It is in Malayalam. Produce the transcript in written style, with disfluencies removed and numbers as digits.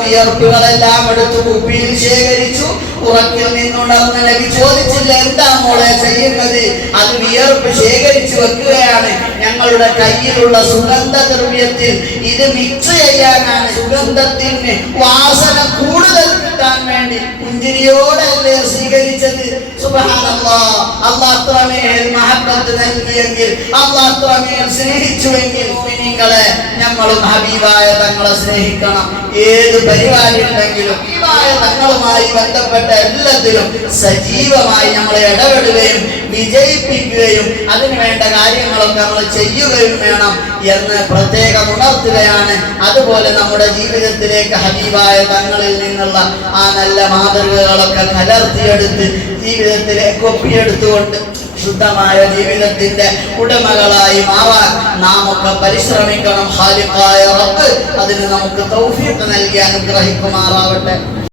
വിയർപ്പുകളെല്ലാം എടുത്ത് കുപ്പിയിൽ ശേഖരിച്ചു. ഉറക്കിൽ നിന്നുണർന്ന നബി ചോദിച്ചില്ല, എന്താ മോളെ ചെയ്യുന്നത്? അത് വിയർപ്പ് ശേഖരിച്ചു വെക്കുകയാണ്. ഞങ്ങളുടെ കയ്യിലുള്ള സുഗന്ധദ്രവ്യത്തിൽ ഇത് മിക്സ് ചെയ്യാനാണ്. സുഗന്ധത്തിന് വാസന കൂടുതൽ കിട്ടാൻ വേണ്ടി പുഞ്ചിരിയോടല്ലേ സ്വീകരിച്ചത്. സുബ്ഹാനല്ലാഹ്. അല്ലാഹ് അത്രമേൽ മഹബ്ബത്ത് നൽകിയെങ്കിൽ, അല്ലാഹ് അത്രമേൽ സ്നേഹിച്ചുവെങ്കിൽ മുഅ്മിനീങ്ങളെ നമ്മളും ഹബീബായ തങ്ങളെ സ്നേഹിക്കണം. ഏത് പരിപാടി ഉണ്ടെങ്കിലും ഹബീബായ തങ്ങളുമായി ബന്ധപ്പെട്ട എല്ലാത്തിലും സജീവമായി നമ്മളെ ഇടപെടുകയും വിജയിപ്പിക്കുകയും അതിനു വേണ്ട കാര്യങ്ങളൊക്കെ നമ്മൾ ചെയ്യുകയും വേണം എന്ന് പ്രത്യേകം ഉണർത്തുകയാണ്. അതുപോലെ നമ്മുടെ ജീവിതത്തിലേക്ക് ഹബീബായ തങ്ങളിൽ നിന്നുള്ള ആ നല്ല മാതൃകകളൊക്കെ കലർത്തിയെടുത്ത് ജീവിതത്തിലേക്ക് ഒപ്പിയെടുത്തുകൊണ്ട് ശുദ്ധമായ ജീവിതത്തിന്റെ ഉടമകളായി മാറാൻ നാം ഒക്കെ പരിശ്രമിക്കണം. ഖാലിഖായ റബ്ബ് അതിന് നമുക്ക് തൗഫീഖ് നൽകി അനുഗ്രഹിക്കുമാറാവട്ടെ.